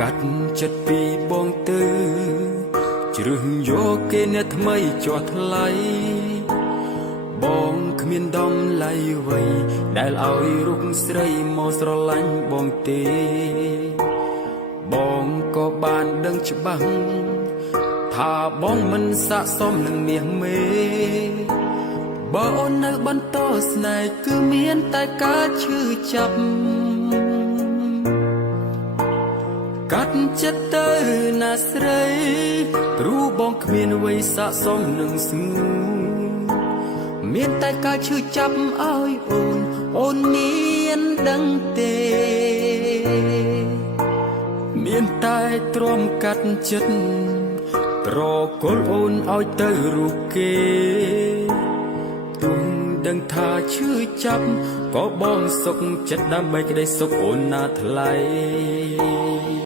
កាត់ចិត្តពីបងទៅជ្រើសយកគេអ្នកថ្មីជាប់ថ្លៃបងគ្មានដំឡៃអ្វីដែលឲ្យរូបស្រីមកស្រឡាញ់បងទេបងក៏បានដឹងច្បាស់ថាបងមិនស័ក្តិសមនឹងមាសមេបើអូននៅបន្តស្នេហ៍គឺមានតែការឈឺចាប់កាត់ចិត្តទៅណាស្រីព្រោះបងគ្មានអ្វីស័ក្តិសមនឹងស្ងួនមានតែការឈឺចាប់ឲ្យអូនមានដឹងទេមានតែទ្រាំកាត់ចិត្តត្រកូលអូនឲ្យទៅរូបគេទុំដឹងថាឈឺចាប់ក៏បងសុខចិត្តដើម្បីក្តីសុខអូនណាថ្លៃ